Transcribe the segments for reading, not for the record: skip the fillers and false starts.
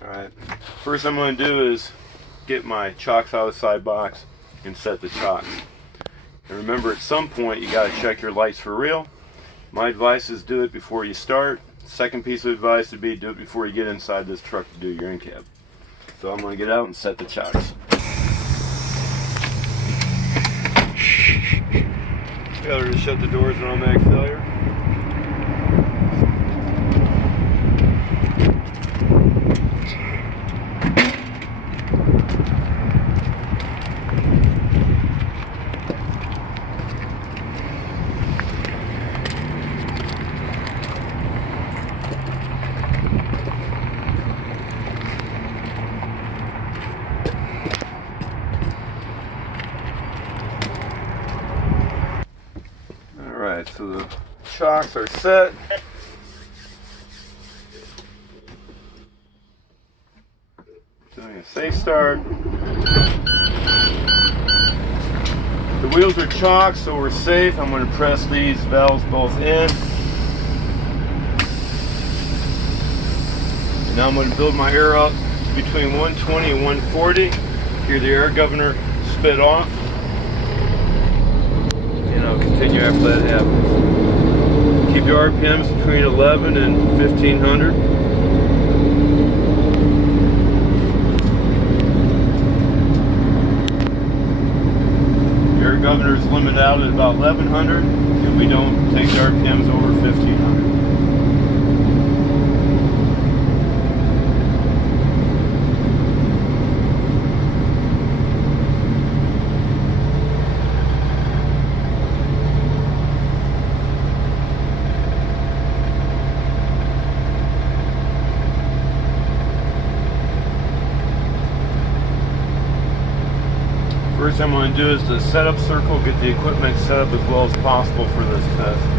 Alright, first I'm going to do is get my chocks out of the side box and set the chocks. And remember, at some point you got to check your lights for real. My advice is do it before you start. Second piece of advice would be do it before you get inside this truck to do your in-cab. So I'm going to get out and set the chocks. Failure to shut the doors and automatic failure. Alright, so the chocks are set. Doing a safe start. The wheels are chocked, so we're safe. I'm going to press these valves both in. And now I'm going to build my air up between 120 and 140. Hear the air governor spit off. And I'll continue after that happens. Keep your RPMs between 11 and 1500. Air governors limit out at about 1100, and we don't take the RPMs over 1500. First thing I'm going to do is the setup circle, get the equipment set up as well as possible for this test.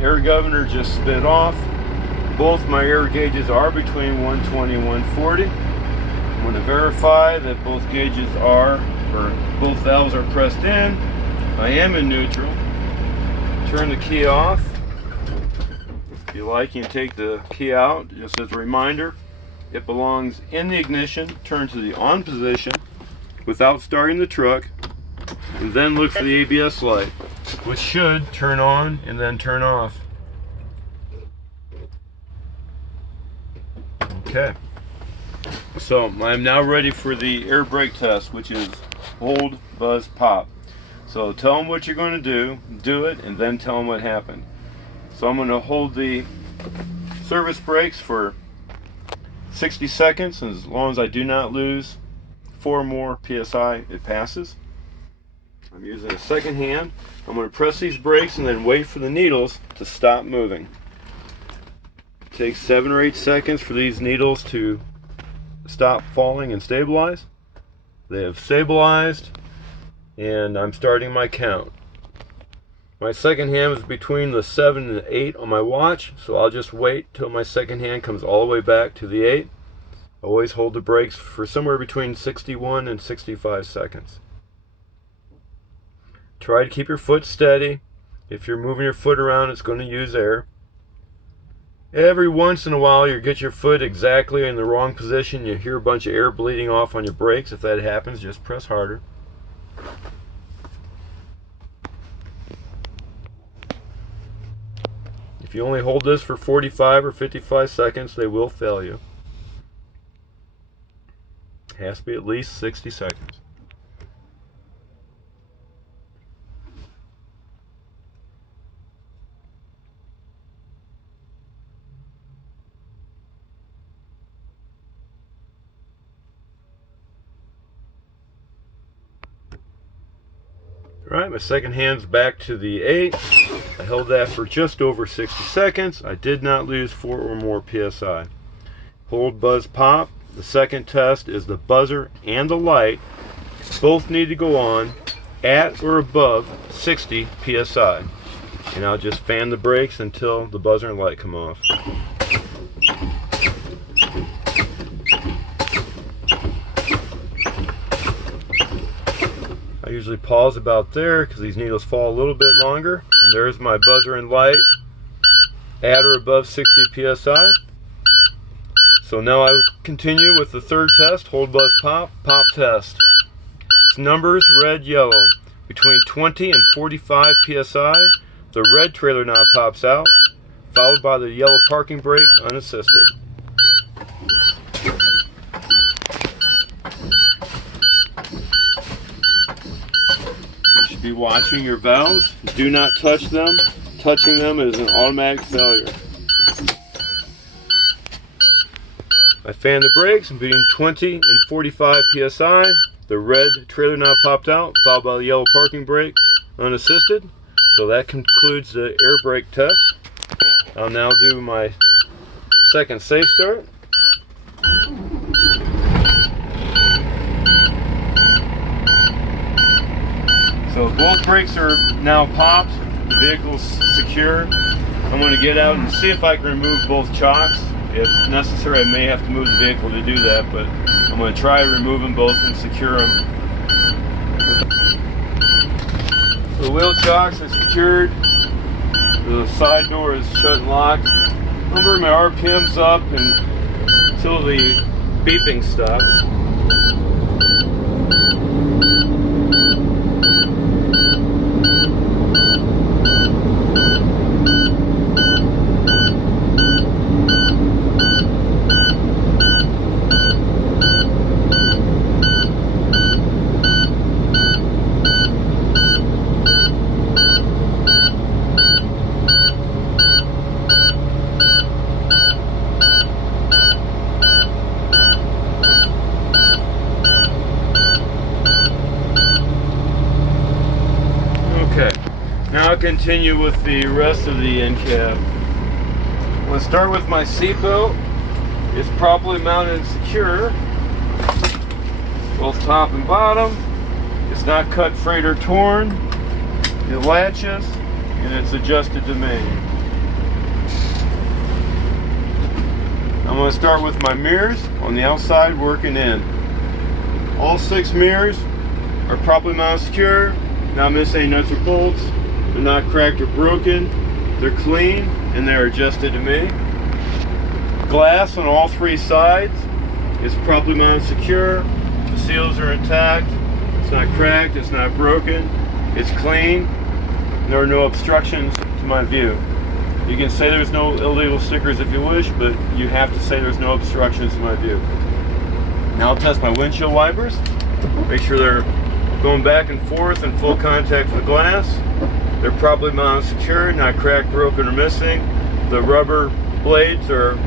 Air governor just spit off. Both my air gauges are between 120 and 140. I'm going to verify that both gauges are, or both valves are pressed in. I am in neutral. Turn the key off. If you like, you can take the key out. Just as a reminder, it belongs in the ignition. Turn to the on position without starting the truck, and then look for the ABS light, which should turn on and then turn off. Okay, so I'm now ready for the air brake test, which is hold, buzz, pop. So tell them what you're going to do it, and then tell them what happened. So I'm going to hold the service brakes for 60 seconds, and as long as I do not lose 4 more PSI, it passes. I'm using a second hand. I'm going to press these brakes and then wait for the needles to stop moving. It takes 7 or 8 seconds for these needles to stop falling and stabilize. They have stabilized, and I'm starting my count. My second hand is between the 7 and the 8 on my watch, so I'll just wait till my second hand comes all the way back to the 8. Always hold the brakes for somewhere between 61 and 65 seconds. Try to keep your foot steady. If you're moving your foot around, it's going to use air. Every once in a while, you get your foot exactly in the wrong position. You hear a bunch of air bleeding off on your brakes. If that happens, just press harder. If you only hold this for 45 or 55 seconds, they will fail you. It has to be at least 60 seconds. Alright, my second hand's back to the 8. I held that for just over 60 seconds. I did not lose 4 or more PSI. Hold, buzz, pop. The second test is the buzzer and the light. Both need to go on at or above 60 psi. And I'll just fan the brakes until the buzzer and light come off. I usually pause about there because these needles fall a little bit longer. And there's my buzzer and light at or above 60 psi. So now I continue with the third test, hold, buzz, pop, pop test. It's numbers red, yellow. Between 20 and 45 psi, the red trailer knob pops out, followed by the yellow parking brake unassisted. You should be watching your valves. Do not touch them. Touching them is an automatic failure. I fan the brakes, and between 20 and 45 psi, the red trailer knob popped out, followed by the yellow parking brake unassisted. So that concludes the air brake test. I'll now do my second safe start. So both brakes are now popped. The vehicle's secure. I'm going to get out and see if I can remove both chocks. If necessary, I may have to move the vehicle to do that, but I'm going to try to remove them both and secure them. The wheel chocks are secured. The side door is shut and locked. I'm going to bring my RPMs up until the beeping stops. Now I'll continue with the rest of the end cap. I'm going to start with my seatbelt. It's properly mounted and secure, both top and bottom. It's not cut, frayed, or torn. It latches and it's adjusted to me. I'm going to start with my mirrors on the outside working in. All 6 mirrors are properly mounted secure, not missing any nuts or bolts. They're not cracked or broken. They're clean and they're adjusted to me. Glass on all 3 sides is properly mounted secure. The seals are intact. It's not cracked. It's not broken. It's clean. There are no obstructions to my view. You can say there's no illegal stickers if you wish, but you have to say there's no obstructions to my view. Now I'll test my windshield wipers. Make sure they're going back and forth in full contact with the glass. They're properly mounted secure, not cracked, broken, or missing. The rubber blades are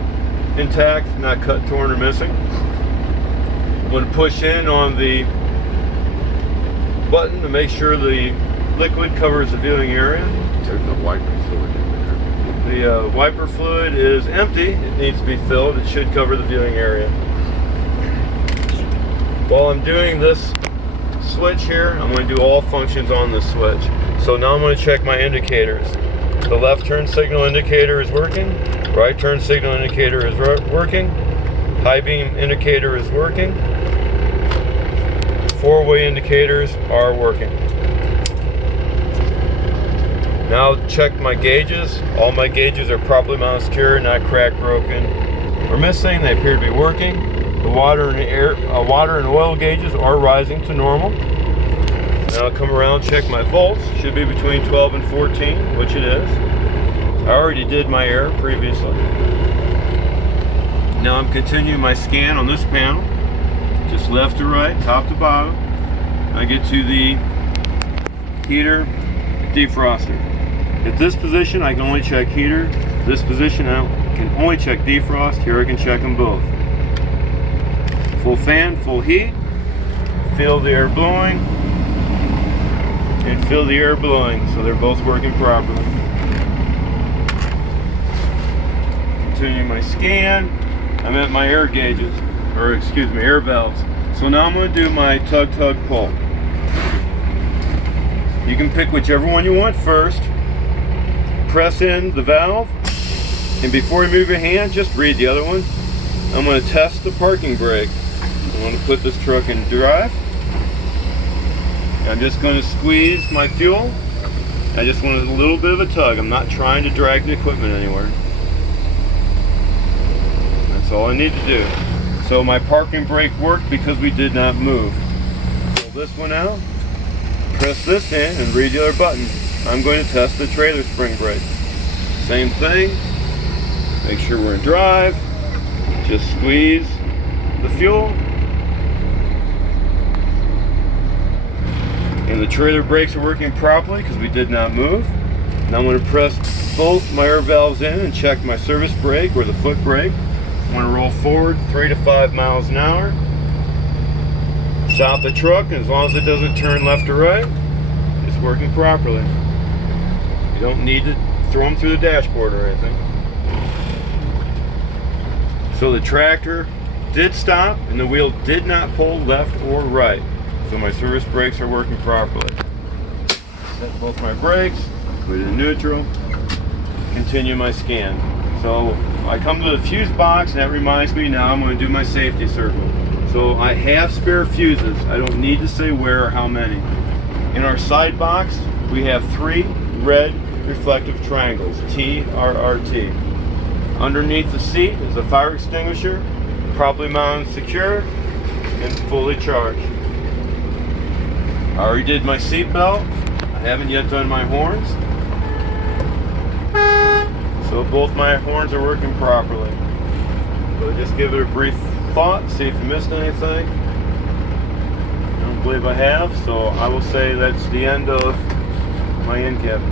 intact, not cut, torn, or missing. I'm going to push in on the button to make sure the liquid covers the viewing area. There's no wiper fluid in there. The wiper fluid is empty. It needs to be filled. It should cover the viewing area. While I'm doing this switch here, I'm going to do all functions on this switch. So now I'm going to check my indicators. The left turn signal indicator is working. Right turn signal indicator is working. High beam indicator is working. 4-way indicators are working. Now check my gauges. All my gauges are properly mounted secure, not cracked, broken, or missing. They appear to be working. The water and oil gauges are rising to normal. Now I'll come around, check my volts. Should be between 12 and 14, which it is. I already did my air previously. Now I'm continuing my scan on this panel, just left to right, top to bottom. I get to the heater, defroster. At this position, I can only check heater. This position, I can only check defrost. Here I can check them both. Full fan, full heat. Feel the air blowing. And feel the air blowing, so they're both working properly. Continuing my scan, I'm at my air gauges, or excuse me, air valves. So now I'm going to do my tug pull. You can pick whichever one you want first. Press in the valve, and before you move your hand, just read the other one. I'm going to test the parking brake. I'm going to put this truck in drive. I'm just going to squeeze my fuel. I just want a little bit of a tug. I'm not trying to drag the equipment anywhere. That's all I need to do. So my parking brake worked because we did not move. Pull this one out, press this in, and read the other button. I'm going to test the trailer spring brake. Same thing. Make sure we're in drive. Just squeeze the fuel. And the trailer brakes are working properly because we did not move. Now I'm going to press both my air valves in and check my service brake or the foot brake. I'm going to roll forward 3 to 5 miles an hour. Stop the truck, and as long as it doesn't turn left or right, it's working properly. You don't need to throw them through the dashboard or anything. So the tractor did stop and the wheel did not pull left or right. So my service brakes are working properly. Set both my brakes, put it in neutral, continue my scan. So I come to the fuse box, and that reminds me now I'm going to do my safety circle. So I have spare fuses. I don't need to say where or how many. In our side box, we have 3 red reflective triangles, TRRT. Underneath the seat is a fire extinguisher, properly mounted, secure, and fully charged. I already did my seat belt. I haven't yet done my horns. So both my horns are working properly. So just give it a brief thought, see if you missed anything. I don't believe I have, so I will say that's the end of my in cabin.